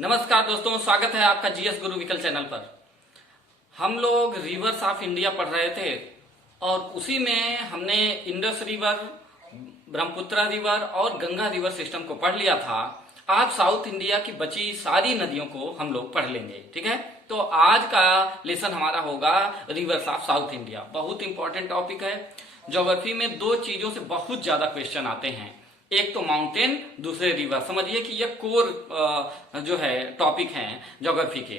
नमस्कार दोस्तों, स्वागत है आपका जीएस गुरु विकल चैनल पर। हम लोग रिवर्स ऑफ इंडिया पढ़ रहे थे और उसी में हमने इंडस रिवर, ब्रह्मपुत्र रिवर और गंगा रिवर सिस्टम को पढ़ लिया था। आज साउथ इंडिया की बची सारी नदियों को हम लोग पढ़ लेंगे, ठीक है। तो आज का लेसन हमारा होगा रिवर्स ऑफ साउथ इंडिया। बहुत इंपॉर्टेंट टॉपिक है। ज्योग्राफी में दो चीजों से बहुत ज्यादा क्वेश्चन आते हैं, एक तो माउंटेन, दूसरे रिवर। समझिए कि ये कोर जो है टॉपिक हैं ज्योग्राफी के।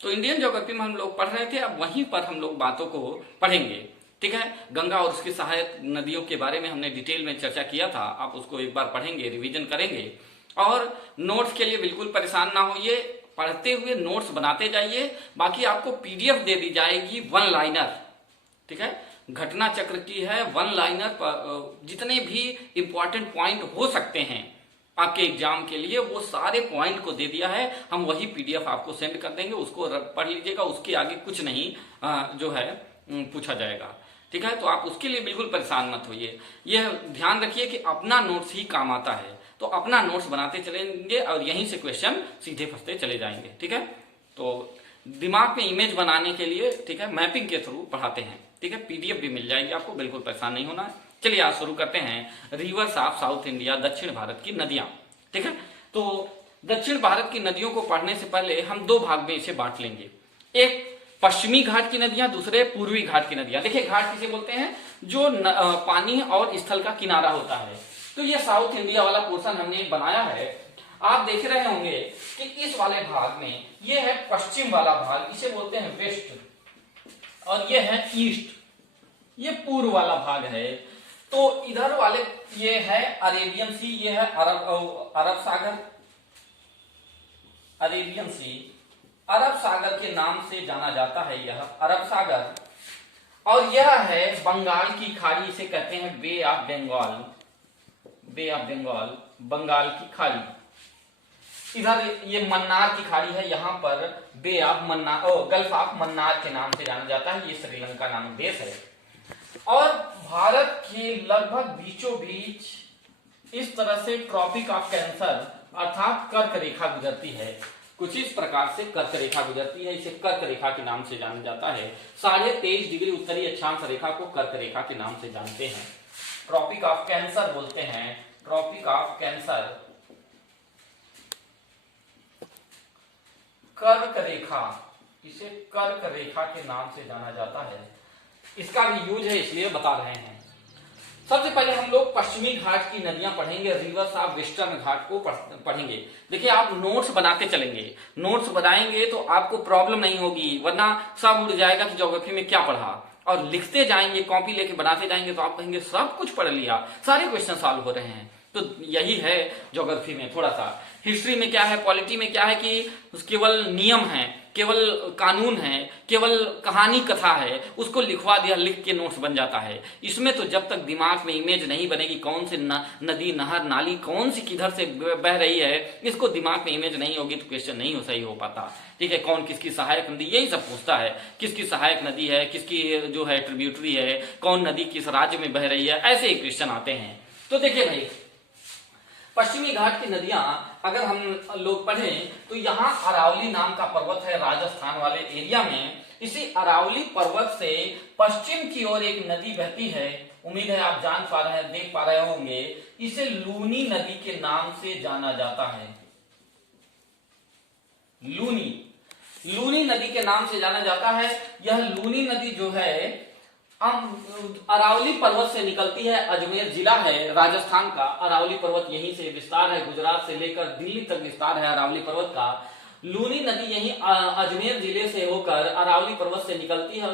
तो इंडियन ज्योग्राफी में हम लोग पढ़ रहे थे, अब वहीं पर हम लोग बातों को पढ़ेंगे, ठीक है। गंगा और उसकी सहायक नदियों के बारे में हमने डिटेल में चर्चा किया था, आप उसको एक बार पढ़ेंगे, रिवीजन करेंगे। और नोट्स के लिए बिल्कुल परेशान ना होइए, पढ़ते हुए नोट्स बनाते जाइए। बाकी आपको पीडीएफ दे दी जाएगी वन लाइनर, ठीक है। घटना चक्र की है वन लाइनर, जितने भी इंपॉर्टेंट पॉइंट हो सकते हैं आपके एग्जाम के लिए वो सारे पॉइंट को दे दिया है। हम वही पीडीएफ आपको सेंड कर देंगे, उसको पढ़ लीजिएगा। उसके आगे कुछ नहीं जो है पूछा जाएगा, ठीक है। तो आप उसके लिए बिल्कुल परेशान मत होइए। यह ध्यान रखिए कि अपना नोट्स ही काम आता है, तो अपना नोट्स बनाते चलेंगे और यहीं से क्वेश्चन सीधे फंसते चले जाएंगे, ठीक है। तो दिमाग में इमेज बनाने के लिए, ठीक है, मैपिंग के थ्रू पढ़ाते हैं, ठीक है। पीडीएफ भी मिल जाएगी आपको, बिल्कुल परेशान नहीं होना है। चलिए आज शुरू करते हैं रिवर्स ऑफ साउथ इंडिया, दक्षिण भारत की नदियां, ठीक है। तो दक्षिण भारत की नदियों को पढ़ने से पहले हम दो भाग में इसे बांट लेंगे, एक पश्चिमी घाट की नदियां, दूसरे पूर्वी घाट की नदियां। देखिए घाट किसे बोलते हैं, जो पानी और स्थल का किनारा होता है। तो ये साउथ इंडिया वाला पोर्शन हमने बनाया है। आप देख रहे होंगे कि इस वाले भाग में ये है पश्चिम वाला भाग, इसे बोलते हैं वेस्ट, और ये है ईस्ट, ये पूर्व वाला भाग है। तो इधर वाले ये है अरेबियन सी, ये है अरब सागर, अरेबियन सी, अरब सागर के नाम से जाना जाता है यह अरब सागर। और यह है बंगाल की खाड़ी, इसे कहते हैं bay of Bengal, bay of Bengal, Bengal की खाड़ी। इधर ये मन्नार की खाड़ी है, यहाँ पर bay of Mannar, gulf of Mannar के नाम से जाना जाता है। ये श्रीलंका नामक देश है। और भारत के लगभग बीचों बीच इस तरह से ट्रॉपिक ऑफ कैंसर अर्थात कर्क रेखा गुजरती है। कुछ इस प्रकार से कर्क रेखा गुजरती है, इसे कर्क रेखा के नाम से जाना जाता है। 23.5 डिग्री उत्तरी अक्षांश रेखा को कर्क रेखा के नाम से जानते हैं। ट्रॉपिक ऑफ कैंसर बोलते हैं, ट्रॉपिक ऑफ कैंसर, कर्क रेखा, इसे कर्क रेखा के नाम से जाना जाता है। इसका भी यूज है इसलिए बता रहे हैं। सबसे पहले हम लोग पश्चिमी घाट की नदियां पढ़ेंगे, रिवर्स ऑफ वेस्टर्न घाट को पढ़ेंगे। देखिए आप नोट्स बनाते चलेंगे, नोट्स बनाएंगे तो आपको प्रॉब्लम नहीं होगी, वरना सब उड़ जाएगा कि ज्योग्राफी में क्या पढ़ा। और लिखते जाएंगे, कॉपी लेके बनाते जाएंगे तो आप कहेंगे सब कुछ पढ़ लिया, सारे क्वेश्चन सॉल्व हो रहे हैं। तो यही है ज्योग्राफी में। थोड़ा सा हिस्ट्री में क्या है, पॉलिटी में क्या है कि केवल नियम है, केवल कानून है, केवल कहानी कथा है, उसको लिखवा दिया, लिख के नोट्स बन जाता है। इसमें तो जब तक दिमाग में इमेज नहीं बनेगी, कौन से नदी, नहर, नाली कौन सी किधर से बह रही है, इसको दिमाग में इमेज नहीं होगी तो क्वेश्चन नहीं हो सही हो पाता, ठीक है। कौन किसकी सहायक नदी, यही सब पूछता है, किसकी सहायक नदी है, किसकी जो है ट्रिब्यूटरी है, कौन नदी किस राज्य में बह रही है, ऐसे ही क्वेश्चन आते हैं। तो देखिए भाई, पश्चिमी घाट की नदियां अगर हम लोग पढ़ें तो यहाँ अरावली नाम का पर्वत है राजस्थान वाले एरिया में। इसी अरावली पर्वत से पश्चिम की ओर एक नदी बहती है, उम्मीद है आप जान पा रहे हैं, देख पा रहे होंगे। इसे लूनी नदी के नाम से जाना जाता है। लूनी, लूनी नदी के नाम से जाना जाता है। यह लूनी नदी जो है अरावली पर्वत से निकलती है। अजमेर जिला है राजस्थान का, अरावली पर्वत यहीं से विस्तार है, गुजरात से लेकर दिल्ली तक विस्तार है अरावली पर्वत का। लूनी नदी यहीं अजमेर जिले से होकर अरावली पर्वत से निकलती है,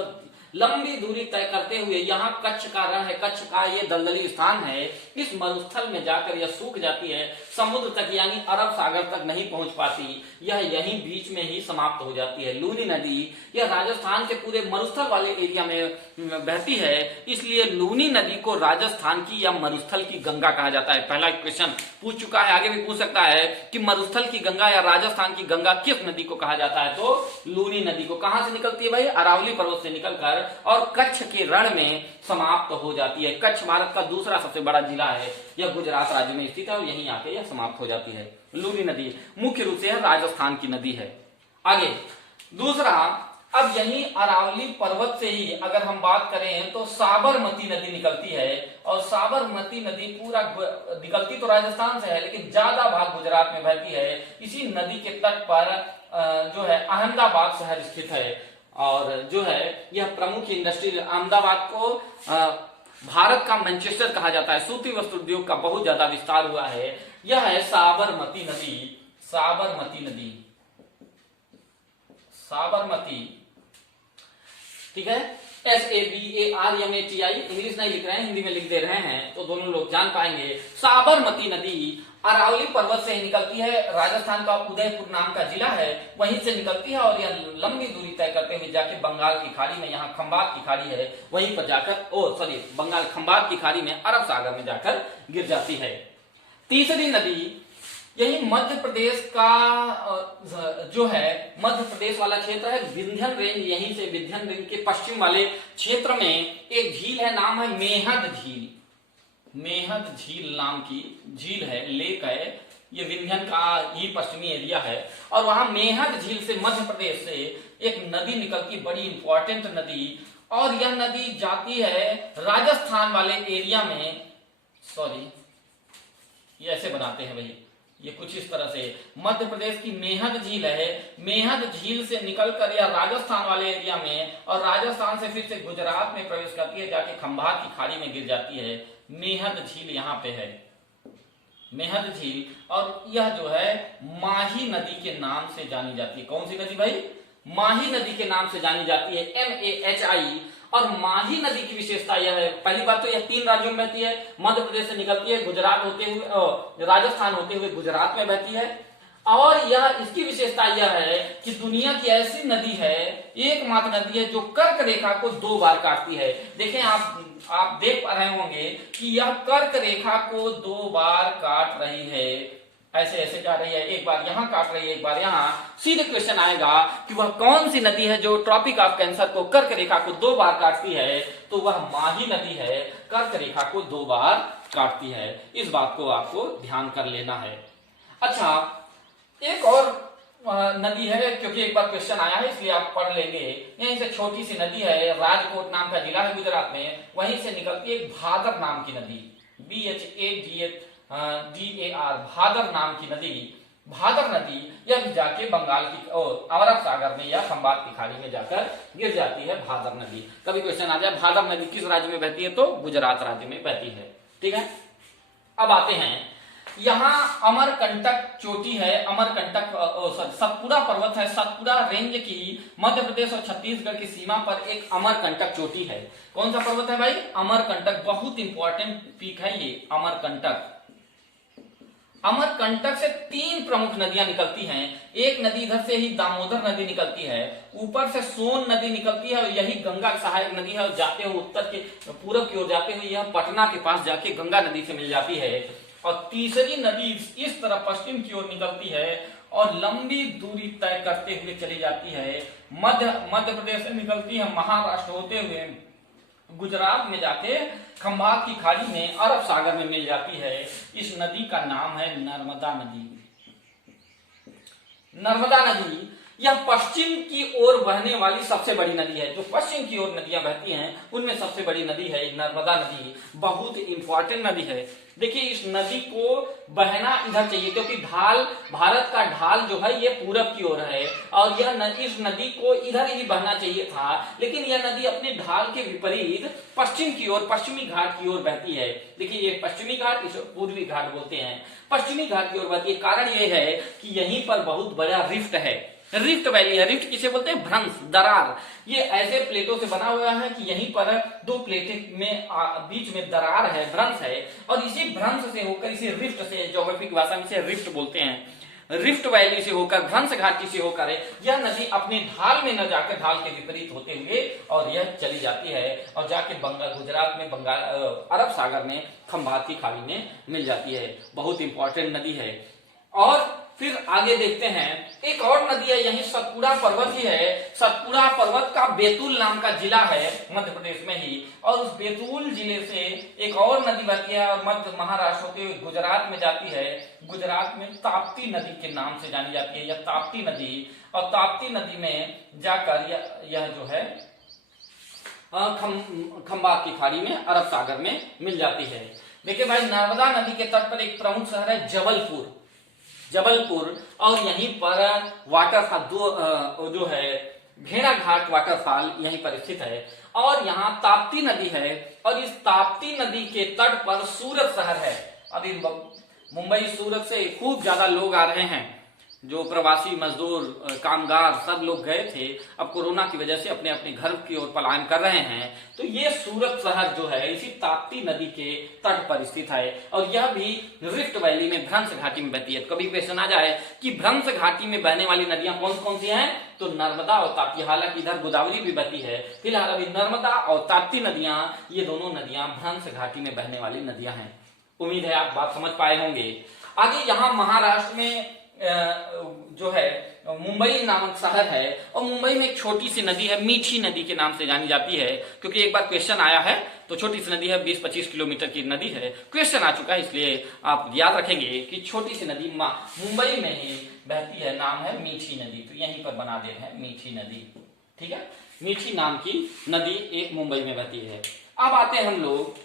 लंबी दूरी तय करते हुए यहाँ कच्छ का रण है, कच्छ का ये दलदली स्थान है। इस मरुस्थल में जाकर यह सूख जाती है, समुद्र तक यानी अरब सागर तक नहीं पहुंच पाती, यह यहीं बीच में ही समाप्त हो जाती है। लूनी नदी यह राजस्थान के पूरे मरुस्थल वाले एरिया में बहती है, इसलिए लूनी नदी को राजस्थान की या मरुस्थल की गंगा कहा जाता है। पहला क्वेश्चन पूछ चुका है, आगे भी पूछ सकता है कि मरुस्थल की गंगा या राजस्थान की गंगा किस नदी को कहा जाता है, तो लूनी नदी को। कहां से निकलती है भाई, अरावली पर्वत से निकलकर और कच्छ के रण में समाप्त हो जाती है। कच्छ भारत का दूसरा सबसे बड़ा जिला है, यह गुजरात राज्य में स्थित है और यहीं आके यह समाप्त हो जाती है। लूनी नदी मुख्य रूप से राजस्थान की नदी है। आगे दूसरा, अब यही अरावली पर्वत से ही अगर हम बात करें तो साबरमती नदी निकलती है, और साबरमती नदी पूरा निकलती तो राजस्थान से है लेकिन ज्यादा भाग गुजरात में बहती है। इसी नदी के तट पर जो है अहमदाबाद शहर स्थित है, और जो है यह प्रमुख इंडस्ट्री, अहमदाबाद को भारत का मैनचेस्टर कहा जाता है। सूती वस्त्र उद्योग का बहुत ज्यादा विस्तार हुआ है। यह है साबरमती नदी, साबरमती नदी, साबरमती, ठीक है। SABARMATI, इंग्लिश नहीं लिख रहे हैं, हिंदी में लिख दे रहे हैं तो दोनों लोग जान पाएंगे। साबरमती नदी अरावली पर्वत से निकलती है, राजस्थान का उदयपुर नाम का जिला है वहीं से निकलती है, और यह लंबी दूरी तय करते हुए जाके बंगाल की खाड़ी में, यहाँ खंबात की खाड़ी है वहीं पर जाकर बंगाल खंबात की खाड़ी में अरब सागर में जाकर गिर जाती है। तीसरी नदी यही मध्य प्रदेश का जो है मध्य प्रदेश वाला क्षेत्र है, विंध्यन रेंज, यहीं से विंध्यन रेंज के पश्चिम वाले क्षेत्र में एक झील है, नाम है मेहद झील। मेहद झील नाम की झील है, लेक है, ये विंध्यन का ही पश्चिमी एरिया है, और वहां मेहद झील से मध्य प्रदेश से एक नदी निकलती, बड़ी इंपॉर्टेंट नदी, और यह नदी जाती है राजस्थान वाले एरिया में। ये ऐसे बनाते हैं भाई, ये कुछ इस तरह से मध्य प्रदेश की मेहद झील है, मेहद झील से निकलकर यह राजस्थान वाले एरिया में, और राजस्थान से फिर से गुजरात में प्रवेश करती है, जाके खंभात की खाड़ी में गिर जाती है। मेहद झील यहाँ पे है, मेहद झील, और यह जो है माही नदी के नाम से जानी जाती है। कौन सी नदी भाई? माही नदी के नाम से जानी जाती है, MAHI। और माही नदी की विशेषता यह है, पहली बात तो यह 3 राज्यों में बहती है, मध्य प्रदेश से निकलती है, गुजरात होते हुए राजस्थान होते हुए गुजरात में बहती है, और यह इसकी विशेषता यह है कि दुनिया की ऐसी नदी है, एकमात्र नदी है जो कर्क रेखा को 2 बार काटती है। देखें आप देख पा रहे होंगे कि यह कर्क रेखा को 2 बार काट रही है, ऐसे ऐसे जा रही है, एक बार यहां काट रही है, एक बार यहां। सीधे क्वेश्चन आएगा कि वह कौन सी नदी है जो ट्रॉपिक ऑफ कैंसर को, कर्क रेखा को 2 बार काटती है, तो वह माही नदी है, कर्क रेखा को 2 बार काटती है। इस बात को आपको ध्यान कर लेना है। अच्छा, एक और नदी है, क्योंकि एक बार क्वेश्चन आया है इसलिए आप पढ़ लेंगे। यहीं से छोटी सी नदी है, राजकोट नाम का जिला है गुजरात में, वहीं से निकलती है भादर नाम की नदी, BHADAR, भादर नाम की नदी। भादर नदी यह भी जाके बंगाल की अरब सागर में या खंबात की खाड़ी में जाकर गिर जाती है, भादर नदी। कभी क्वेश्चन आ जाए भादर नदी किस राज्य में बहती है, तो गुजरात राज्य में बहती है, ठीक है। अब आते हैं, यहाँ अमरकंटक चोटी है, अमरकंटक सतपुड़ा पर्वत है, सतपुड़ा रेंज की मध्य प्रदेश और छत्तीसगढ़ की सीमा पर एक अमरकंटक चोटी है। कौन सा पर्वत है भाई? अमरकंटक, बहुत इंपॉर्टेंट पीक है ये अमरकंटक। अमरकंटक से 3 प्रमुख नदियां निकलती हैं। एक नदी इधर से ही दामोदर नदी निकलती है, ऊपर से सोन नदी निकलती है, और यही गंगा सहायक नदी है, और जाते हुए उत्तर के पूरब की ओर जाते हुए यह पटना के पास जाके गंगा नदी से मिल जाती है। और तीसरी नदी इस तरफ पश्चिम की ओर निकलती है और लंबी दूरी तय करते हुए चली जाती है, मध्य प्रदेश से निकलती है, महाराष्ट्र होते हुए गुजरात में जाके खंभात की खाड़ी में अरब सागर में मिल जाती है। इस नदी का नाम है नर्मदा नदी। नर्मदा नदी यह पश्चिम की ओर बहने वाली सबसे बड़ी नदी है। जो पश्चिम की ओर नदियां बहती हैं उनमें सबसे बड़ी नदी है नर्मदा नदी, बहुत इंपॉर्टेंट नदी है। देखिए, इस नदी को बहना इधर चाहिए क्योंकि ढाल, भारत का ढाल जो है ये पूरब की ओर है, और इस नदी को इधर ही बहना चाहिए था, लेकिन यह नदी अपने ढाल के विपरीत पश्चिम की ओर, पश्चिमी घाट की ओर बहती है। देखिए, ये पश्चिमी घाट, इसे पूर्वी घाट बोलते हैं, पश्चिमी घाट की ओर बहती है। कारण यह है कि यहीं पर बहुत बड़ा रिफ्ट है, रिफ्ट वैली है। रिफ्ट किसे बोलते हैं? भ्रंश, दरार। ये ऐसे प्लेटों से बना हुआ है कि यहीं पर 2 प्लेटें में बीच में दरार है, भ्रंश है, और इसी भ्रंश से होकर, इसी रिफ्ट से, ज्योग्राफी की भाषा में से रिफ्ट बोलते हैं, रिफ्ट वैली से होकर, भ्रंश घाटी से होकर यह नदी अपने ढाल में न जाकर ढाल के विपरीत होते हुए और यह चली जाती है और जाके गुजरात में अरब सागर में खंभात की खाड़ी में मिल जाती है। बहुत इंपॉर्टेंट नदी है। और फिर आगे देखते हैं एक और नदी है, यही सतपुड़ा पर्वत ही है। सतपुड़ा पर्वत का बैतूल नाम का जिला है मध्य प्रदेश में ही, और उस बैतूल जिले से एक और नदी बहती है और मध्य महाराष्ट्र होते हुए गुजरात में जाती है। गुजरात में ताप्ती नदी के नाम से जानी जाती है यह ताप्ती नदी। और ताप्ती नदी में जाकर यह जो है खंबात की खाड़ी में अरब सागर में मिल जाती है। देखिए भाई, नर्मदा नदी के तट पर एक प्रमुख शहर है जबलपुर। और यहीं पर वाटरफॉल जो है भेड़ाघाट वाटरफॉल यहीं पर स्थित है। और यहाँ ताप्ती नदी है और इस ताप्ती नदी के तट पर सूरत शहर है। अभी मुंबई सूरत से खूब ज्यादा लोग आ रहे हैं, जो प्रवासी मजदूर कामगार सब लोग गए थे, अब कोरोना की वजह से अपने अपने घर की ओर पलायन कर रहे हैं। तो ये सूरत शहर जो है इसी ताप्ती नदी के तट पर स्थित है और यह भी रिफ्ट वैली में भ्रंश घाटी में बहती है। कभी क्वेश्चन आ जाए कि भ्रंश घाटी में बहने वाली नदियां कौन कौन सी हैं, तो नर्मदा और ताप्ती। हालांकि इधर गोदावरी भी बहती है, फिलहाल अभी नर्मदा और ताप्ती नदियां, ये दोनों नदियां भ्रंश घाटी में बहने वाली नदियां हैं। उम्मीद है आप बात समझ पाए होंगे। आगे यहाँ महाराष्ट्र में जो है मुंबई नामक शहर है और मुंबई में एक छोटी सी नदी है, मीठी नदी के नाम से जानी जाती है, क्योंकि एक बार क्वेश्चन आया है। तो छोटी सी नदी है, 20-25 किलोमीटर की नदी है, क्वेश्चन आ चुका है, इसलिए आप याद रखेंगे कि छोटी सी नदी मुंबई में ही बहती है, नाम है मीठी नदी। तो यहीं पर बना दे हैं मीठी नदी, ठीक है। मीठी नाम की नदी एक मुंबई में बहती है। अब आते हैं हम लोग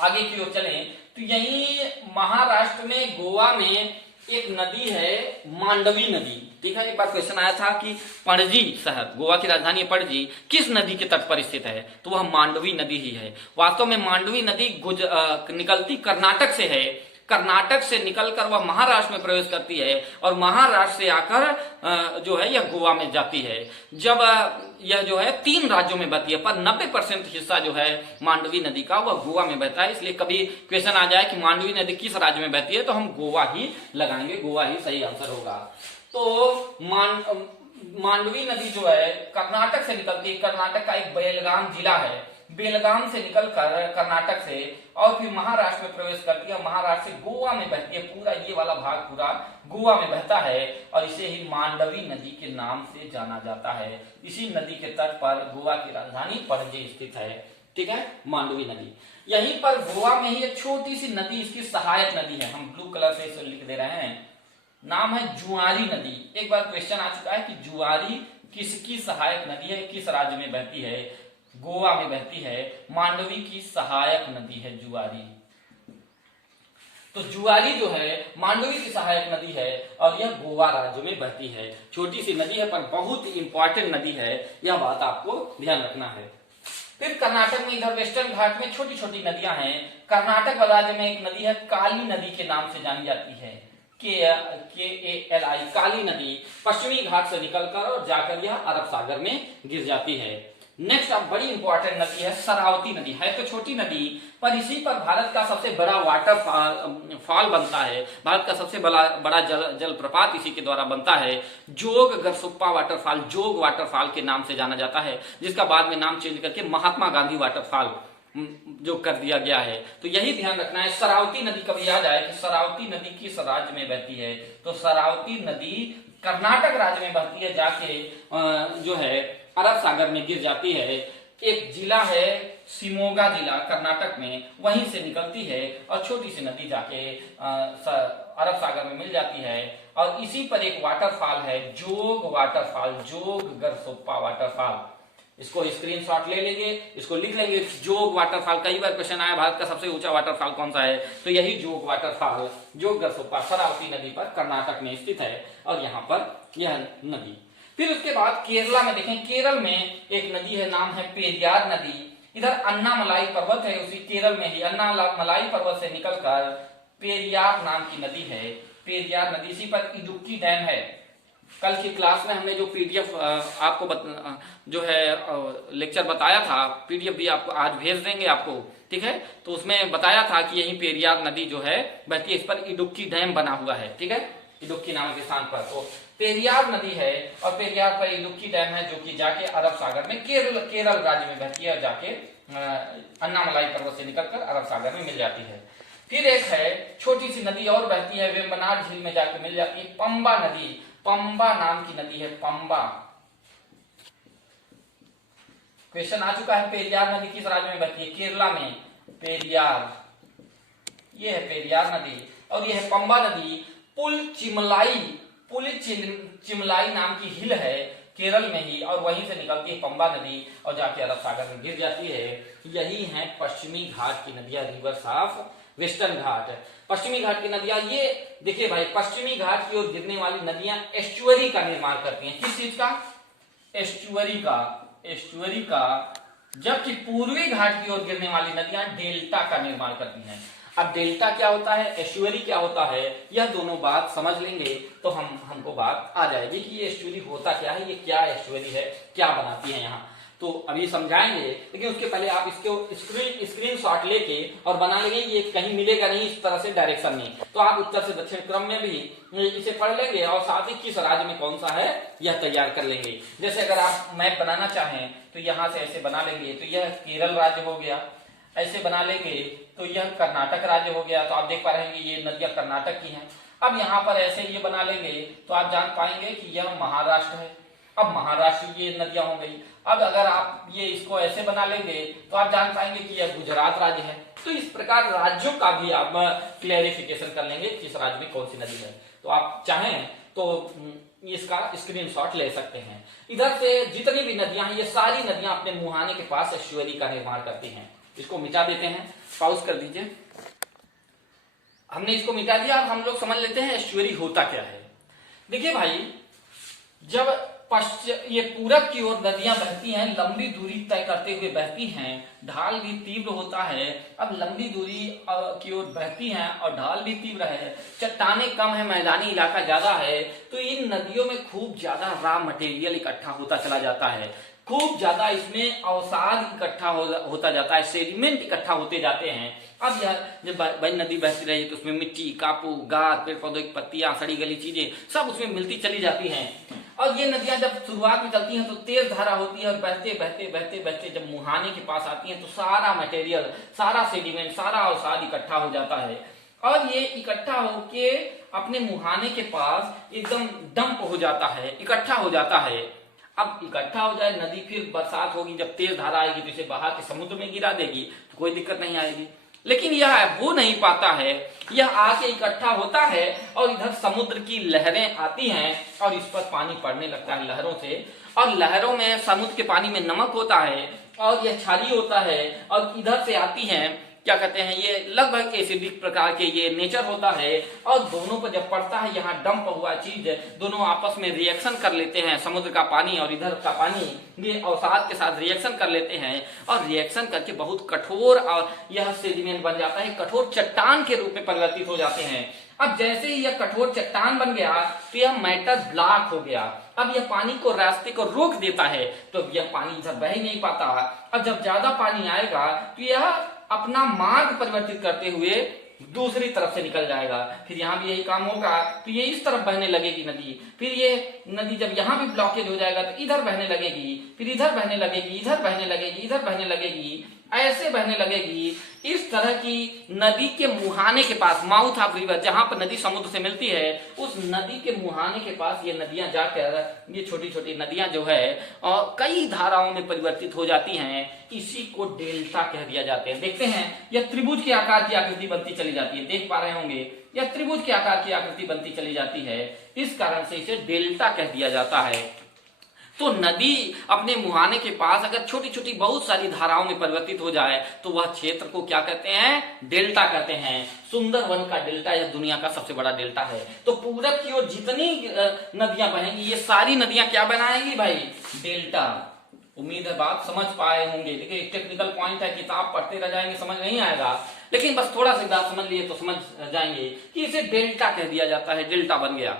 आगे की ओर चलें, तो यही महाराष्ट्र में गोवा में एक नदी है मांडवी नदी, ठीक है। एक बार क्वेश्चन आया था कि पणजी शहर, गोवा की राजधानी पणजी, किस नदी के तट पर स्थित है, तो वह मांडवी नदी ही है। वास्तव में मांडवी नदी निकलती कर्नाटक से है। कर्नाटक से निकलकर वह महाराष्ट्र में प्रवेश करती है और महाराष्ट्र से आकर जो है यह गोवा में जाती है। जब यह जो है 3 राज्यों में बहती है, पर 90% हिस्सा जो है मांडवी नदी का वह गोवा में बहता है। इसलिए कभी क्वेश्चन आ जाए कि मांडवी नदी किस राज्य में बहती है, तो हम गोवा ही लगाएंगे, गोवा ही सही आंसर होगा। तो मांडवी नदी जो है कर्नाटक से निकलती है। कर्नाटक का एक बेलगाम जिला है, बेलगाम से निकलकर कर्नाटक से और फिर महाराष्ट्र में प्रवेश करती है। महाराष्ट्र से गोवा में बहती है, पूरा ये वाला भाग पूरा गोवा में बहता है और इसे ही मांडवी नदी के नाम से जाना जाता है। इसी नदी के तट पर गोवा की राजधानी पणजी स्थित है, ठीक है, मांडवी नदी। यहीं पर गोवा में ही एक छोटी सी नदी, इसकी सहायक नदी है, हम ब्लू कलर से इसे लिख दे रहे हैं, नाम है जुआरी नदी। एक बार क्वेश्चन आ चुका है कि जुआरी किसकी सहायक नदी है, किस राज्य में बहती है, गोवा में बहती है। मांडवी की सहायक नदी है जुआरी। तो जुआरी जो है मांडवी की सहायक नदी है और यह गोवा राज्य में बहती है। छोटी सी नदी है पर बहुत इंपॉर्टेंट नदी है, यह बात आपको ध्यान रखना है। फिर कर्नाटक में इधर वेस्टर्न घाट में छोटी छोटी नदियां हैं। कर्नाटक राज्य में एक नदी है काली नदी के नाम से जानी जाती है, KALI, काली नदी। पश्चिमी घाट से निकलकर और जाकर यह अरब सागर में गिर जाती है। नेक्स्ट अब बड़ी इंपॉर्टेंट नदी है शरावती नदी। है तो छोटी नदी, पर इसी पर भारत का सबसे बड़ा वाटर फॉल बनता है। भारत का सबसे बड़ा जल प्रपात इसी के द्वारा बनता है। जोग गरसुप्पा वाटरफॉल, जोग वाटरफॉल के नाम से जाना जाता है, जिसका बाद में नाम चेंज करके महात्मा गांधी वाटरफॉल जो कर दिया गया है। तो यही ध्यान रखना है। शरावती नदी कभी याद आए कि शरावती नदी किस राज्य में बहती है, तो शरावती नदी कर्नाटक राज्य में बहती है, जाके जो है अरब सागर में गिर जाती है। एक जिला है शिमोगा जिला कर्नाटक में, वहीं से निकलती है और छोटी सी नदी जाके अरब सागर में मिल जाती है। और इसी पर एक वाटरफॉल है जोग वाटरफॉल, जोग गरसोप्पा वाटरफॉल। इसको स्क्रीनशॉट ले लेंगे, इसको लिख लेंगे जोग वाटरफॉल। कई बार क्वेश्चन आया भारत का सबसे ऊंचा वाटरफॉल कौन सा है, तो यही जोग वाटरफॉल, जोग गरसोप्पा शरावती नदी पर कर्नाटक में स्थित है और यहाँ पर यह नदी। फिर उसके बाद केरला में देखें, केरल में एक नदी है, नाम है पेरियार नदी। इधर अन्नामलाई पर्वत है, उसी केरल में ही अन्नामलाई पर्वत से निकलकर पेरियार नाम की नदी है, पेरियार नदी। इसी पर इडुक्की डैम है। कल की क्लास में हमने जो PDF आपको जो है लेक्चर बताया था, PDF भी आपको आज भेज देंगे आपको, ठीक है। तो उसमें बताया था कि यही पेरियार नदी जो है बहती है, इस पर इडुक्की डैम बना हुआ है, ठीक है, इडुक्की नाम के स्थान पर। तो पेरियार नदी है और पेरियार पर इडुक्की डैम है, जो कि जाके अरब सागर में केरल राज्य में बहती है और जाके अन्नामलाई पर्वत से निकलकर अरब सागर में मिल जाती है। फिर एक है छोटी सी नदी और बहती है, वेम्बनाड झील में जाकर मिल जाती है, पंबा नदी। पंबा नाम की नदी है, पंबा। क्वेश्चन आ चुका है, पेरियार नदी किस राज्य में बहती है? केरला में पेरियार, ये है पेरियार नदी। और ये है पंबा नदी। पुल चिमलाई नाम की हिल है केरल में ही, और वहीं से निकलती है पंबा नदी और जाके अरब सागर में गिर जाती है। यही है पश्चिमी घाट की नदियां, रिवर्स ऑफ वेस्टर्न घाट। पश्चिमी घाट की नदियां, ये देखिए भाई, पश्चिमी घाट की ओर गिरने वाली नदियां एस्चुअरी का निर्माण करती हैं। किस चीज का? एस्चुअरी का। जबकि पूर्वी घाट की ओर गिरने वाली नदियां डेल्टा का निर्माण करती हैं। अब डेल्टा क्या होता है, एस्चुअरी क्या होता है, यह दोनों बात समझ लेंगे तो हमको बात आ जाएगी कि ये एस्चुअरी होता क्या है, ये क्या एस्चुअरी है, क्या बनाती है यहाँ, तो अभी समझाएंगे। लेकिन उसके पहले आप इसको स्क्रीन शॉट लेके और बना लेंगे, ये कहीं मिलेगा नहीं इस तरह से डायरेक्शन में, तो आप उत्तर से दक्षिण क्रम में भी इसे पढ़ लेंगे और साथ ही किस राज्य में कौन सा है यह तैयार कर लेंगे। जैसे अगर आप मैप बनाना चाहें तो यहाँ से ऐसे बना लेंगे, तो यह केरल राज्य हो गया। ऐसे बना लेंगे तो यह कर्नाटक राज्य हो गया, तो आप देख पा रहे हैं ये नदियां कर्नाटक की हैं। अब यहाँ पर ऐसे ये बना लेंगे तो आप जान पाएंगे कि यह महाराष्ट्र है। अब महाराष्ट्र की ये नदियां हो गई। अब अगर आप ये इसको ऐसे बना लेंगे तो आप जान पाएंगे कि यह गुजरात राज्य है। तो इस प्रकार राज्यों का भी आप क्लेरिफिकेशन कर लेंगे किस राज्य में कौन सी नदी है। तो आप चाहें तो इसका स्क्रीनशॉट ले सकते हैं। इधर से जितनी भी नदियां हैं, ये सारी नदियां अपने मुहाने के पास एस्चुअरी का निर्माण करती हैं। इसको मिटा देते हैं, पॉज कर दीजिए। हमने इसको मिटा दिया, अब हम लोग समझ लेते हैं एस्चुअरी होता क्या है। देखिए भाई, जब ये पूरब की ओर नदियां बहती हैं, लंबी दूरी तय करते हुए बहती हैं, ढाल भी तीव्र होता है। अब लंबी दूरी की ओर बहती हैं और ढाल भी तीव्र है, चट्टाने कम है, मैदानी इलाका ज्यादा है, तो इन नदियों में खूब ज्यादा रॉ मटेरियल इकट्ठा होता चला जाता है। खूब ज्यादा इसमें अवसाद इकट्ठा होता जाता है, सेडिमेंट इकट्ठा होते जाते हैं। अब यह जब भाई नदी बहती रही तो उसमें मिट्टी, कापू, गाद, पेड़ पौधों की पत्तियां, सड़ी गली चीजें सब उसमें मिलती चली जाती हैं। और ये नदियां जब शुरुआत में चलती हैं तो तेज धारा होती है, और बहते बहते बहते बहते जब मुहाने के पास आती हैं तो सारा मटेरियल, सारा सेडिमेंट, सारा अवसाद इकट्ठा हो जाता है। और ये इकट्ठा होके अपने मुहाने के पास एकदम डंप हो जाता है, इकट्ठा हो जाता है। अब इकट्ठा हो जाए नदी, फिर बरसात होगी, जब तेज धारा आएगी तो इसे बहा के समुद्र में गिरा देगी, तो कोई दिक्कत नहीं आएगी। लेकिन यह हो नहीं पाता है, यह आके इकट्ठा होता है और इधर समुद्र की लहरें आती हैं और इस पर पानी पड़ने लगता है लहरों से। और लहरों में समुद्र के पानी में नमक होता है और यह क्षारीय होता है, और इधर से आती हैं, क्या कहते हैं, ये लगभग एसिडिक प्रकार के ये नेचर होता है। और दोनों पर जब पड़ता है, यहाँ डंप हुआ चीज, दोनों आपस में रिएक्शन कर लेते हैं, समुद्र का पानी और इधर का पानी, ये अवसाद के साथ रिएक्शन कर लेते हैं और रिएक्शन करके बहुत कठोर और यह सेडिमेंट बन जाता है, कठोर चट्टान के रूप में परिवर्तित हो जाते हैं। अब जैसे ही यह कठोर चट्टान बन गया तो यह मैटर ब्लॉक हो गया। अब यह पानी को, रास्ते को रोक देता है, तो यह पानी इधर बह ही नहीं पाता। अब जब ज्यादा पानी आएगा तो यह अपना मार्ग परिवर्तित करते हुए दूसरी तरफ से निकल जाएगा। फिर यहाँ भी यही काम होगा, तो ये इस तरफ बहने लगेगी नदी। फिर ये नदी जब यहाँ भी ब्लॉकेज हो जाएगा तो इधर बहने लगेगी, फिर इधर बहने लगेगी, इधर बहने लगेगी, इधर बहने लगेगी, ऐसे बहने लगेगी। इस तरह की नदी के मुहाने के पास, माउथ ऑफ रिवर, जहां पर नदी समुद्र से मिलती है, उस नदी के मुहाने के पास ये नदियां जाकर, ये छोटी छोटी नदियां जो है और कई धाराओं में परिवर्तित हो जाती हैं। इसी को डेल्टा कह दिया जाते हैं। देखते हैं, यह त्रिभुज के आकार की आकृति बनती चली जाती है, देख पा रहे होंगे, यह त्रिभुज के आकार की आकृति बनती चली जाती है। इस कारण से इसे डेल्टा कह दिया जाता है। तो नदी अपने मुहाने के पास अगर छोटी छोटी बहुत सारी धाराओं में परिवर्तित हो जाए तो वह क्षेत्र को क्या कहते हैं, डेल्टा कहते हैं। सुंदरवन का डेल्टा यह दुनिया का सबसे बड़ा डेल्टा है। तो पूरब की ओर जितनी नदियां बहेंगी, ये सारी नदियां क्या बनाएंगी भाई, डेल्टा। उम्मीद है बात समझ पाए होंगे। देखिए टेक्निकल पॉइंट है, किताब पढ़ते रह जाएंगे समझ नहीं आएगा, लेकिन बस थोड़ा सा बात समझ लिए तो समझ जाएंगे कि इसे डेल्टा कह दिया जाता है, डेल्टा बन गया।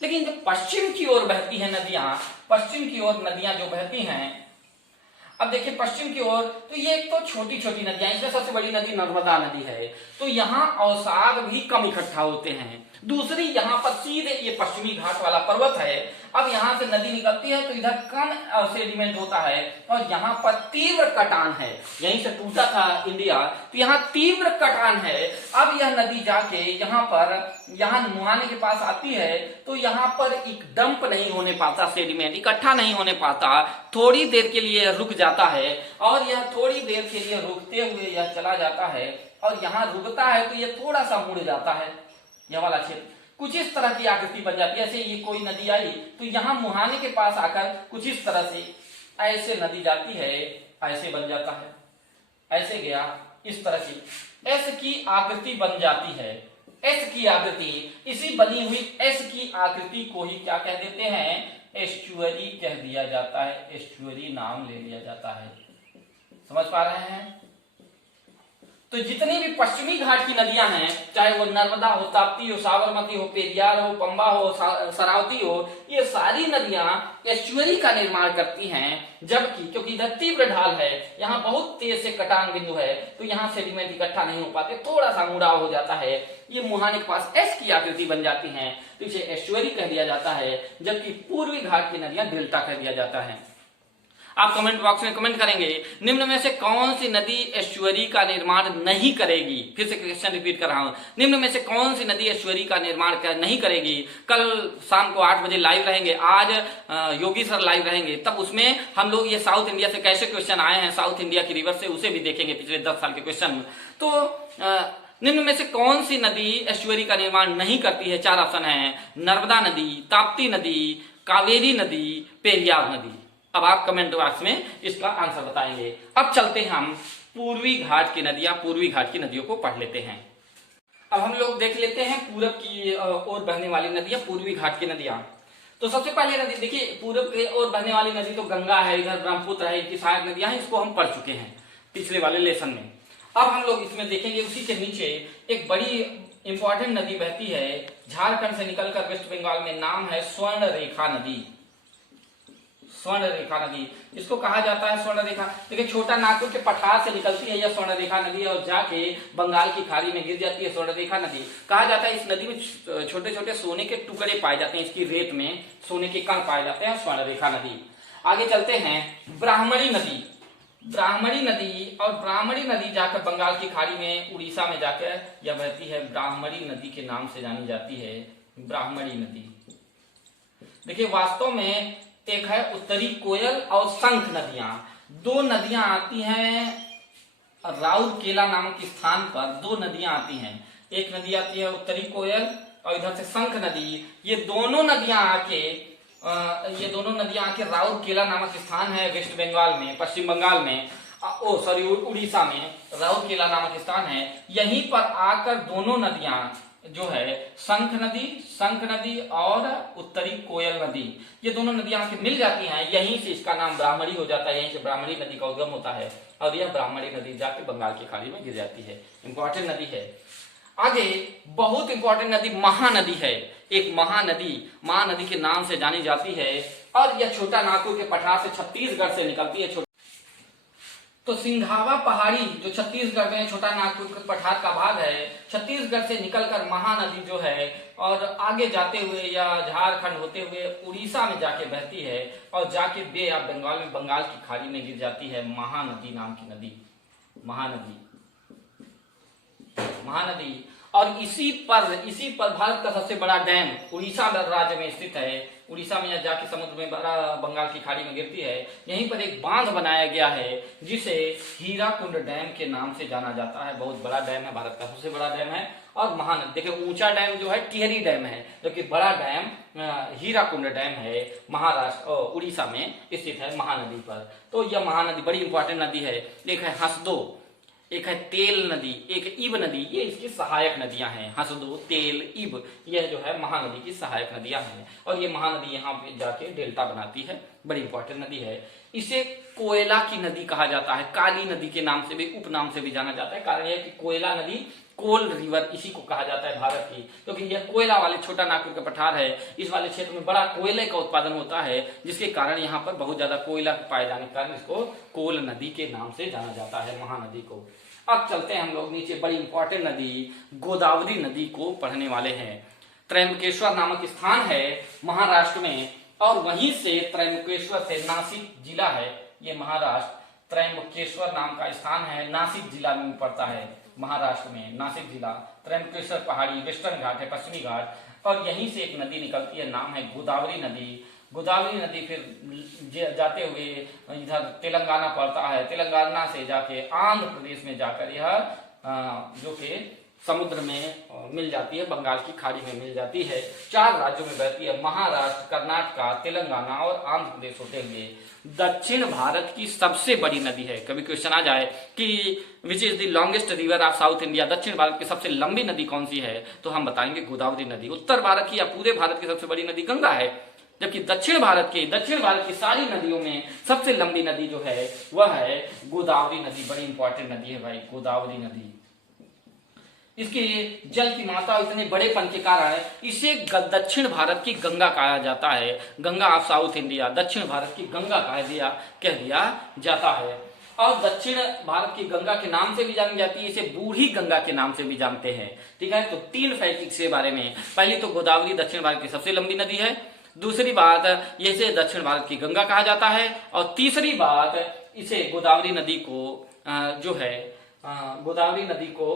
लेकिन जब पश्चिम की ओर बहती है नदियां, पश्चिम की ओर नदियां जो बहती हैं, अब देखिए पश्चिम की ओर, तो ये एक तो छोटी छोटी नदियां, इसमें सबसे बड़ी नदी नर्मदा नदी है, तो यहाँ अवसाद भी कम इकट्ठा होते हैं। दूसरी, यहाँ पर सीधे ये पश्चिमी घाट वाला पर्वत है, अब यहाँ से नदी निकलती है तो इधर कम सेडिमेंट होता है, और यहाँ पर तीव्र कटान है, यहीं से टूटा था इंडिया, तो यहाँ तीव्र कटान है। अब यह नदी जाके यहाँ मुहाने के पास आती है, तो यहाँ पर एक डंप नहीं होने पाता, सेडिमेंट इकट्ठा नहीं होने पाता, थोड़ी देर के लिए रुक जाता है, और यह थोड़ी देर के लिए रुकते हुए यह चला जाता है, और यहाँ रुकता है तो यह थोड़ा सा मुड़ जाता है, यह वाला क्षेत्र कुछ इस तरह की आकृति बन जाती है। ऐसे ये कोई नदी आई तो यहाँ मुहाने के पास आकर कुछ इस तरह से ऐसे नदी जाती है, ऐसे बन जाता है, ऐसे गया, इस तरह से एस की आकृति बन जाती है। एस की आकृति, इसी बनी हुई एस की आकृति को ही क्या कह देते हैं, एस्चुअरी कह दिया जाता है, एस्चुअरी नाम ले लिया जाता है। समझ पा रहे हैं? तो जितनी भी पश्चिमी घाट की नदियां हैं, चाहे वो नर्मदा हो, ताप्ती हो, साबरमती हो, पेरियार हो, पंबा हो, शरावती हो, ये सारी नदियां एस्चुअरी का निर्माण करती हैं। जबकि क्योंकि इधर तीव्र ढाल है, यहाँ बहुत तेज से कटान बिंदु है, तो यहाँ सेडिमेंट इकट्ठा नहीं हो पाते, थोड़ा सा मुड़ाव हो जाता है, ये मुहाने के पास एस की आकृति बन जाती है, तो इसे एस्चुअरी कह दिया जाता है। जबकि पूर्वी घाट की नदियां डेल्टा कह दिया जाता है। आप कमेंट बॉक्स में कमेंट करेंगे, निम्न में से कौन सी नदी एस्चुअरी का निर्माण नहीं करेगी। फिर से क्वेश्चन रिपीट कर रहा हूं, निम्न में से कौन सी नदी एस्चुअरी का निर्माण नहीं करेगी। कल शाम को 8 बजे लाइव रहेंगे, आज योगी सर लाइव रहेंगे, तब उसमें हम लोग ये साउथ इंडिया से कैसे क्वेश्चन आए हैं, साउथ इंडिया की रिवर से, उसे भी देखेंगे पिछले 10 साल के क्वेश्चन। तो निम्न में से कौन सी नदी एस्चुअरी का निर्माण नहीं करती है? 4 ऑप्शन है, नर्मदा नदी, ताप्ती नदी, कावेरी नदी, पेरियार नदी। अब आप कमेंट बॉक्स में इसका आंसर बताएंगे। अब चलते हैं हम पूर्वी घाट की नदियां, पूर्वी घाट की नदियों को पढ़ लेते हैं। अब हम लोग देख लेते हैं पूरब की ओर बहने वाली नदियां, पूर्वी घाट की नदियां। तो सबसे पहले नदी देखिए, पूरब की ओर बहने वाली नदी तो गंगा है, इधर ब्रह्मपुत्र है, इनकी सहायक नदियां हैं, इसको हम पढ़ चुके हैं पिछले वाले लेसन में। अब हम लोग इसमें देखेंगे उसी के नीचे एक बड़ी इंपॉर्टेंट नदी बहती है झारखंड से निकलकर वेस्ट बंगाल में, नाम है स्वर्ण रेखा नदी। स्वर्ण रेखा नदी इसको कहा जाता है, स्वर्ण रेखा। देखिए छोटा नागपुर के पठार से निकलती है यह स्वर्ण रेखा नदी, और जाके बंगाल की खाड़ी में गिर जाती है स्वर्ण रेखा नदी। कहा जाता है इस नदी में छोटे छोटे सोने के टुकड़े पाए जाते हैं, इसकी रेत में सोने के कण पाए जाते हैं, स्वर्ण रेखा नदी। आगे चलते हैं ब्राह्मणी नदी। ब्राह्मणी नदी, और ब्राह्मणी नदी जाकर बंगाल की खाड़ी में उड़ीसा में जाकर यह बहती है, ब्राह्मणी नदी के नाम से जानी जाती है, ब्राह्मणी नदी। देखिए वास्तव में एक है उत्तरी कोयल और शंख नदियां, 2 नदियां आती हैं राउरकेला नामक स्थान पर, 2 नदियां आती हैं। एक नदी आती है उत्तरी कोयल और इधर से शंख नदी। ये दोनों नदियां आके राउरकेला नामक स्थान है वेस्ट बंगाल में, पश्चिम बंगाल में, उड़ीसा में राउरकेला नामक स्थान है। यहीं पर आकर दोनों नदियां जो है शंख नदी और उत्तरी कोयल नदी, ये दोनों नदियां आके मिल जाती हैं, यहीं से इसका नाम ब्राह्मणी हो जाता है, यहीं से ब्राह्मणी नदी का उद्गम होता है, और यह ब्राह्मणी नदी जाके बंगाल की खाड़ी में गिर जाती है। इंपॉर्टेंट नदी है। आगे बहुत इंपॉर्टेंट नदी महानदी है, एक महानदी के नाम से जानी जाती है, और यह छोटा नागपुर के पठार से छत्तीसगढ़ से निकलती है। तो सिंघावा पहाड़ी जो छत्तीसगढ़ में छोटा नागपुर के पठार का भाग है, छत्तीसगढ़ से निकलकर महानदी जो है और आगे जाते हुए या झारखंड होते हुए उड़ीसा में जाके बहती है, और जाके बे ऑफ बंगाल में बंगाल की खाड़ी में गिर जाती है, महानदी नाम की नदी, महानदी। और इसी पर भारत का सबसे बड़ा डैम उड़ीसा राज्य में स्थित है। उड़ीसा में यह जाके समुद्र में बंगाल की खाड़ी में गिरती है। यहीं पर एक बांध बनाया गया है जिसे हीराकुंड डैम के नाम से जाना जाता है। बहुत बड़ा डैम है, भारत का सबसे बड़ा डैम है। और महानदी देखिए, ऊंचा डैम जो है टिहरी डैम है, जबकि बड़ा डैम हीराकुंड डैम है, महाराष्ट्र उड़ीसा में स्थित है महानदी पर। तो यह महानदी बड़ी इंपॉर्टेंट नदी है। एक है हसदो, एक है तेल नदी, एक इब नदी, ये इसकी सहायक नदियां हैं। हसदो, तेल, इब, यह जो है महानदी की सहायक नदियां हैं। और ये महानदी यहाँ पे जाके डेल्टा बनाती है, बड़ी इंपॉर्टेंट नदी है। इसे कोयला की नदी कहा जाता है, काली नदी के नाम से भी, उपनाम से भी जाना जाता है। कारण यह कि कोयला नदी कोल रिवर इसी को कहा जाता है भारत की, क्योंकि यह कोयला वाले छोटा नागपुर का पठार है, इस वाले क्षेत्र में बड़ा कोयले का उत्पादन होता है, जिसके कारण यहाँ पर बहुत ज्यादा कोयला पाए जाने के कारण इसको कोल नदी के नाम से जाना जाता है, महानदी को। अब चलते हैं हम लोग नीचे, बड़ी इंपॉर्टेंट नदी गोदावरी नदी को पढ़ने वाले हैं। त्रयंबकेश्वर नामक स्थान है महाराष्ट्र में, और वहीं से त्रयंबकेश्वर से नासिक जिला है, ये महाराष्ट्र त्रयंबकेश्वर नाम का स्थान है, नासिक जिला में पड़ता है महाराष्ट्र में, नासिक जिला। त्रयंबकेश्वर पहाड़ी वेस्टर्न घाट है, पश्चिमी घाट, और यहीं से एक नदी निकलती है, नाम है गोदावरी नदी। गोदावरी नदी फिर जाते हुए इधर तेलंगाना पड़ता है, तेलंगाना से जाके आंध्र प्रदेश में जाकर यह जो कि समुद्र में मिल जाती है, बंगाल की खाड़ी में मिल जाती है। 4 राज्यों में बहती है, महाराष्ट्र, कर्नाटक, तेलंगाना और आंध्र प्रदेश होते हुए। दक्षिण भारत की सबसे बड़ी नदी है। कभी क्वेश्चन आ जाए कि which is the longest river of south India, दक्षिण भारत की सबसे लंबी नदी कौन सी है, तो हम बताएंगे गोदावरी नदी। उत्तर भारत की या पूरे भारत की सबसे बड़ी नदी गंगा है, जबकि दक्षिण भारत की सारी नदियों में सबसे लंबी नदी जो है वह है गोदावरी नदी। बड़ी इंपॉर्टेंट नदी है भाई गोदावरी नदी। इसके जल की मात्रा इतने बड़ेपन के कारण इसे दक्षिण भारत की गंगा कहा जाता है। गंगा ऑफ साउथ इंडिया, दक्षिण भारत की गंगा कह दिया जाता है। और दक्षिण भारत की गंगा के नाम से भी जानी जाती है, इसे बूढ़ी गंगा के नाम से भी जानते हैं। ठीक है, तो 3 फैक्ट इसके बारे में। पहली तो गोदावरी दक्षिण भारत की सबसे लंबी नदी है, दूसरी बात इसे दक्षिण भारत की गंगा कहा जाता है, और तीसरी बात इसे गोदावरी नदी को जो है गोदावरी नदी को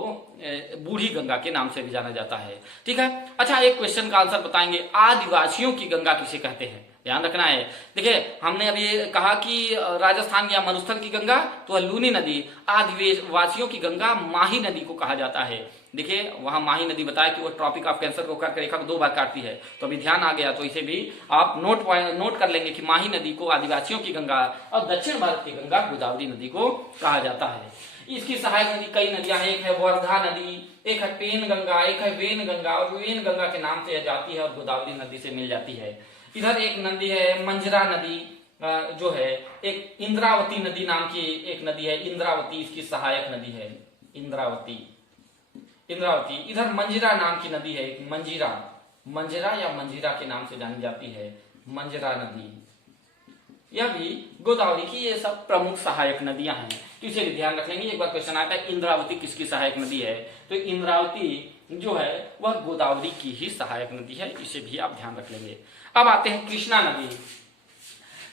बूढ़ी गंगा के नाम से भी जाना जाता है। ठीक है, अच्छा एक क्वेश्चन का आंसर बताएंगे, आदिवासियों की गंगा किसे कहते हैं, ध्यान रखना है। देखिए हमने अभी कहा कि राजस्थान या मरुस्थल की गंगा तो लूनी नदी, आदिवासियों की गंगा माही नदी को कहा जाता है। देखिए वहां माही नदी बताया कि वो ट्रॉपिक ऑफ कैंसर को करके रेखा को 2 बार काटती है, तो अभी ध्यान आ गया, तो इसे भी आप नोट कर लेंगे कि माही नदी को आदिवासियों की गंगा और दक्षिण भारत की गंगा गोदावरी नदी को कहा जाता है। इसकी सहायक नदी कई नदियां हैं, एक है वर्धा नदी, एक है पेन गंगा, एक है वेन गंगा, और वेन गंगा के नाम से जाती है और गोदावरी नदी से मिल जाती है। इधर एक नदी है मंजरा नदी, जो है एक इंद्रावती नदी नाम की एक नदी है, इंद्रावती इसकी सहायक नदी है, इंद्रावती। इधर मंजरा नाम की नदी है, एक मंजरा या मंजीरा के नाम से जानी जाती है, मंजरा नदी। यह भी गोदावरी की ये सब प्रमुख सहायक नदियां हैं, तो इसे भी ध्यान रख लेंगे। एक बार क्वेश्चन आता है इंद्रावती किसकी सहायक नदी है, तो इंद्रावती जो है वह गोदावरी की ही सहायक नदी है, इसे भी आप ध्यान रख लेंगे। अब आते हैं कृष्णा नदी।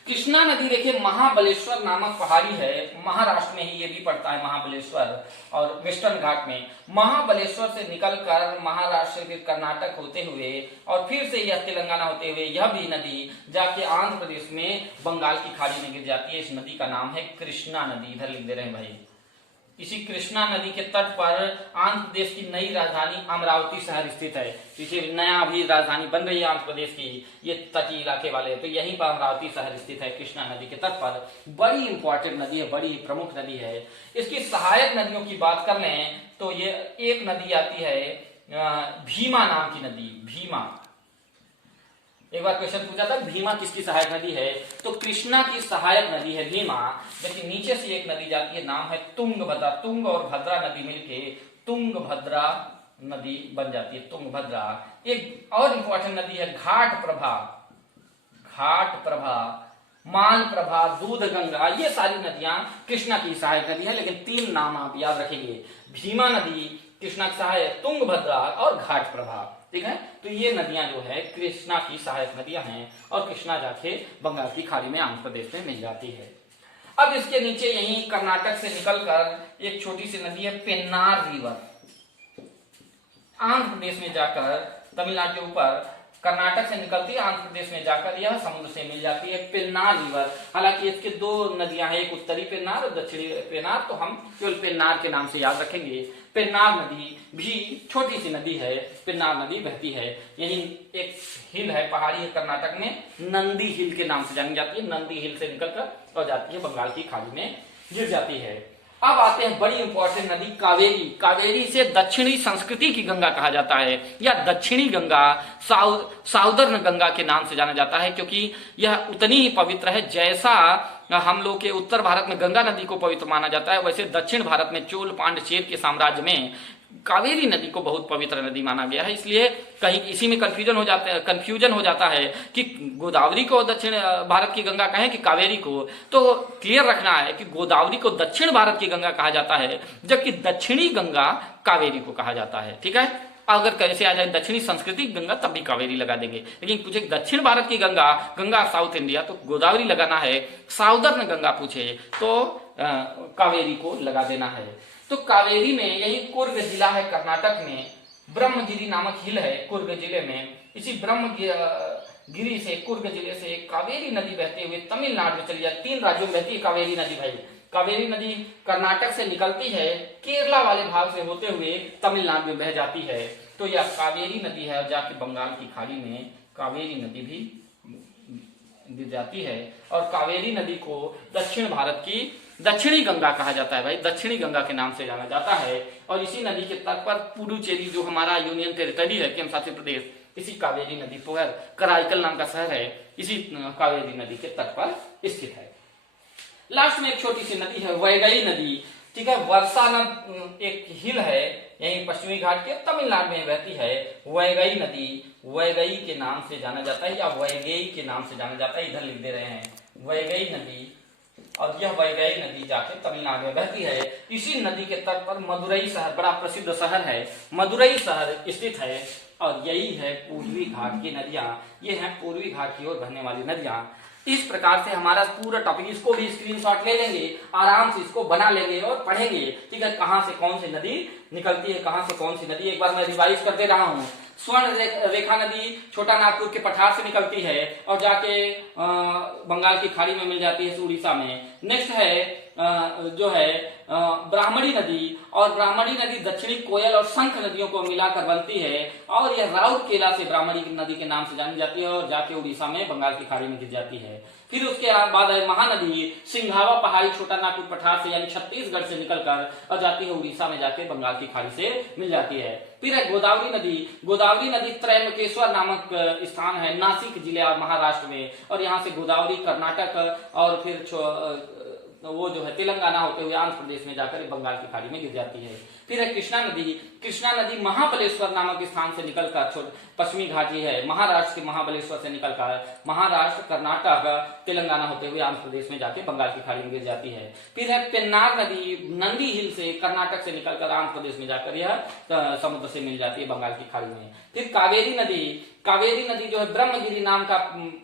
कृष्णा नदी देखिए महाबलेश्वर नामक पहाड़ी है, महाराष्ट्र में ही ये भी पड़ता है महाबलेश्वर, और वेस्टर्न घाट में। महाबलेश्वर से निकलकर महाराष्ट्र से फिर कर्नाटक होते हुए और फिर से यह तेलंगाना होते हुए यह भी नदी जाके आंध्र प्रदेश में बंगाल की खाड़ी में गिर जाती है। इस नदी का नाम है कृष्णा नदी, इधर लिख दे रहे हैं भाई। इसी कृष्णा नदी के तट पर आंध्र प्रदेश की नई राजधानी अमरावती शहर स्थित है। इसे नया अभी राजधानी बन रही है आंध्र प्रदेश की, ये तटीय इलाके वाले, तो यहीं पर अमरावती शहर स्थित है कृष्णा नदी के तट पर। बड़ी इंपॉर्टेंट नदी है, बड़ी प्रमुख नदी है। इसकी सहायक नदियों की बात कर लें तो ये एक नदी आती है भीमा नाम की नदी, भीमा। एक बार क्वेश्चन पूछा था भीमा किसकी सहायक नदी है, तो कृष्णा की सहायक नदी है भीमा। लेकिन नीचे से एक नदी जाती है, नाम है तुंगभद्रा। तुंग और भद्रा नदी मिलके तुंगभद्रा नदी बन जाती है, तुंगभद्रा। एक और इंपॉर्टेंट नदी है घाटप्रभा, मालप्रभा, दूधगंगा, ये सारी नदियां कृष्णा की सहायक नदी है। लेकिन 3 नाम आप याद रखेंगे, भीमा नदी, कृष्णा की सहायक तुंगभद्रा और घाटप्रभा। ठीक है, तो ये नदियां जो है कृष्णा की सहायक नदियां हैं, और कृष्णा जाके बंगाल की खाड़ी में आंध्र प्रदेश में मिल जाती है। अब इसके नीचे यही कर्नाटक से निकलकर एक छोटी सी नदी है पेन्नार रिवर, आंध्र प्रदेश में जाकर तमिलनाडु के ऊपर कर्नाटक से निकलती है, आंध्र प्रदेश में जाकर यह समुद्र से मिल जाती है, पेन्नार रिवर। हालांकि इसके 2 नदियां हैं, एक उत्तरी पेन्नार और दक्षिणी पेन्नार, तो हम केवल पेन्नार के नाम से याद रखेंगे। पेन्नार नदी भी छोटी सी नदी है, पेन्नार नदी बहती है, यही एक हिल है, पहाड़ी है कर्नाटक में, नंदी हिल के नाम से जानी जाती है। नंदी हिल से निकलकर और जाती है बंगाल की खाड़ी में गिर जाती है। अब आते हैं बड़ी इंपॉर्टेंट नदी कावेरी। कावेरी से दक्षिणी संस्कृति की गंगा कहा जाता है, या दक्षिणी गंगा, साउदर्न गंगा के नाम से जाना जाता है, क्योंकि यह उतनी ही पवित्र है जैसा हम लोग के उत्तर भारत में गंगा नदी को पवित्र माना जाता है, वैसे दक्षिण भारत में चोल पांड्य चेर के साम्राज्य में कावेरी नदी को बहुत पवित्र नदी माना गया है। इसलिए कहीं इसी में कंफ्यूजन हो जाता है कि गोदावरी को दक्षिण भारत की गंगा कहें कि कावेरी को। तो क्लियर रखना है कि गोदावरी को दक्षिण भारत की गंगा कहा जाता है, जबकि दक्षिणी गंगा कावेरी को कहा जाता है। ठीक है, अगर कैसे आ जाए दक्षिणी संस्कृति गंगा तब भी कावेरी लगा देंगे, लेकिन पूछे दक्षिण भारत की गंगा, गंगा साउथ इंडिया, तो गोदावरी लगाना है। साउदर्न गंगा पूछे तो कावेरी को लगा देना है। तो कावेरी में यही कुर्ग जिला है कर्नाटक में, ब्रह्मगिरी नामक हिल है कुर्ग जिले में। इसी ब्रह्मगिरी से कुर्ग जिले से कावेरी नदी बहते हुए तमिलनाडु में चली जाती। 3 राज्यों में बहती है कावेरी नदी भाई। कावेरी नदी कर्नाटक से निकलती है, केरला वाले भाग से होते हुए तमिलनाडु में बह जाती है। तो यह कावेरी नदी है और जाके बंगाल की खाड़ी में कावेरी नदी भी गिर जाती है। और कावेरी नदी को दक्षिण भारत की दक्षिणी गंगा कहा जाता है भाई, दक्षिणी गंगा के नाम से जाना जाता है। और इसी नदी के तट पर पुडुचेरी जो हमारा यूनियन टेरिटरी है, केंद्र शासित प्रदेश, इसी कावेरी नदी पर कराईकल नाम का शहर है, इसी कावेरी नदी के तट पर स्थित है। लास्ट में एक छोटी सी नदी है वैगई नदी। ठीक है, वर्षा नदी एक हिल है यही पश्चिमी घाट के तमिलनाडु में बहती है। वैगई नदी वैगई के नाम से जाना जाता है या वैगई के नाम से जाना जाता है, इधर लिख दे रहे हैं वैगई नदी। और यह वैगई नदी जाके तमिलनाडु में बहती है। इसी नदी के तट पर मदुरई शहर, बड़ा प्रसिद्ध शहर है, मदुरई शहर स्थित है। और यही है पूर्वी घाट की नदियां, ये हैं पूर्वी घाट की ओर बहने वाली नदियां। इस प्रकार से हमारा पूरा टॉपिक, इसको भी स्क्रीनशॉट ले लेंगे, आराम से इसको बना लेंगे और पढ़ेंगे। ठीक है, कहां से कौन सी नदी निकलती है, कहां से कौन सी नदी, एक बार मैं रिवाइज कर दे रहा हूँ। स्वर्ण रेखा नदी छोटा नागपुर के पठार से निकलती है और जाके बंगाल की खाड़ी में मिल जाती है उड़ीसा में। नेक्स्ट है जो है ब्राह्मणी नदी, और ब्राह्मणी नदी दक्षिणी कोयल और शंख नदियों को मिलाकर बनती है और यह राउरकेला से ब्राह्मणी नदी के नाम से जानी जाती है और जाके उड़ीसा में बंगाल की खाड़ी में गिर जाती है। फिर उसके बाद है महानदी, सिंघावा पहाड़ी छोटा नागपुर पठार से यानी छत्तीसगढ़ से निकलकर और जाती है उड़ीसा में, जाके बंगाल की खाड़ी से मिल जाती है। फिर है गोदावरी नदी। गोदावरी नदी त्रयंबकेश्वर नामक स्थान है नासिक जिले और महाराष्ट्र में, और यहाँ से गोदावरी कर्नाटक और फिर वो जो है तेलंगाना होते हुए आंध्र प्रदेश में जाकर बंगाल की खाड़ी में गिर जाती है। फिर है कृष्णा नदी। कृष्णा नदी महाबलेश्वर नामक स्थान से निकलकर पश्चिमी घाट ही है, महाराष्ट्र के महाबलेश्वर से निकलकर महाराष्ट्र कर्नाटक तेलंगाना होते हुए आंध्र प्रदेश में जाके बंगाल की खाड़ी में गिर जाती है। फिर है पेन्नार नदी, नंदी हिल से कर्नाटक से निकलकर आंध्र प्रदेश में जाकर यह समुद्र से मिल जाती है बंगाल की खाड़ी में। फिर कावेरी नदी। कावेरी नदी जो है ब्रह्मगिरी नाम का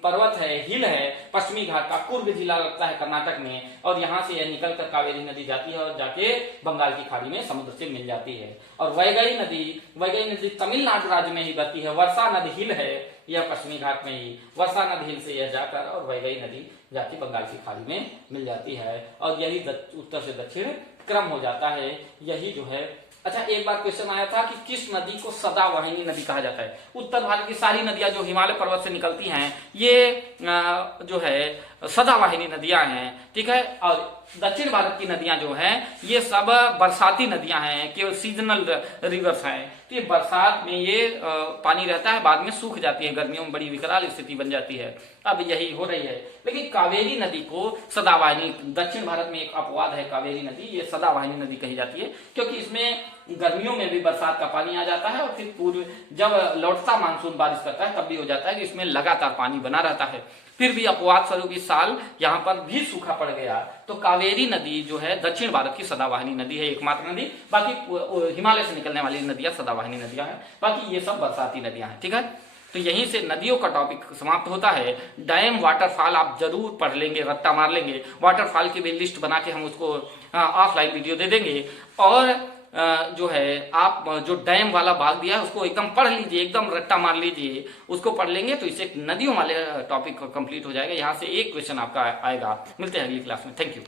पर्वत है, हिल है, पश्चिमी घाट का कुर्ग जिला लगता है कर्नाटक में, और यहाँ से यह निकलकर कावेरी नदी जाती है और जाके बंगाल की खाड़ी में समुद्र से मिल जाती है। और वैगई नदी तमिलनाडु राज्य में ही बहती है। वर्षा नदी हिल है, यह पश्चिमी घाट में ही, वर्षा नदी हिल से यह जाकर और वैगई नदी जाके बंगाल की खाड़ी में मिल जाती है। और यही उत्तर से दक्षिण क्रम हो जाता है, यही जो है। अच्छा, एक बार क्वेश्चन आया था कि किस नदी को सदावाहिनी नदी कहा जाता है। उत्तर भारत की सारी नदियां जो हिमालय पर्वत से निकलती हैं ये जो है सदावाहिनी नदियां हैं। ठीक है, और दक्षिण भारत की नदियां जो हैं ये सब बरसाती नदियां हैं, केवल सीजनल रिवर्स हैं। तो ये बरसात में ये पानी रहता है, बाद में सूख जाती है, गर्मियों में बड़ी विकराल स्थिति बन जाती है। अब यही हो रही है। लेकिन कावेरी नदी को सदावाहिनी, दक्षिण भारत में एक अपवाद है कावेरी नदी, ये सदावाहिनी नदी कही जाती है क्योंकि इसमें गर्मियों में भी बरसात का पानी आ जाता है और फिर पूर्व जब लौटता मानसून बारिश करता है तब भी हो जाता है कि इसमें लगातार पानी बना रहता है। फिर भी अपवाद स्वरूप इस साल यहाँ पर भी सूखा पड़ गया। तो कावेरी नदी जो है दक्षिण भारत की सदावाहिनी नदी है, एकमात्र नदी। बाकी हिमालय से निकलने वाली नदियां सदावाहिनी नदियां हैं, बाकी ये सब बरसाती नदियां हैं। ठीक है, तो यहीं से नदियों का टॉपिक समाप्त होता है। डैम वाटरफॉल आप जरूर पढ़ लेंगे, रट्टा मार लेंगे। वाटरफॉल की भी लिस्ट बना के हम उसको ऑफलाइन वीडियो दे देंगे। और जो है आप जो डैम वाला भाग दिया है उसको एकदम पढ़ लीजिए, एकदम रट्टा मार लीजिए, उसको पढ़ लेंगे तो इससे नदियों वाले टॉपिक कंप्लीट हो जाएगा। यहाँ से एक क्वेश्चन आपका आएगा। मिलते हैं अगली क्लास में। Thank you.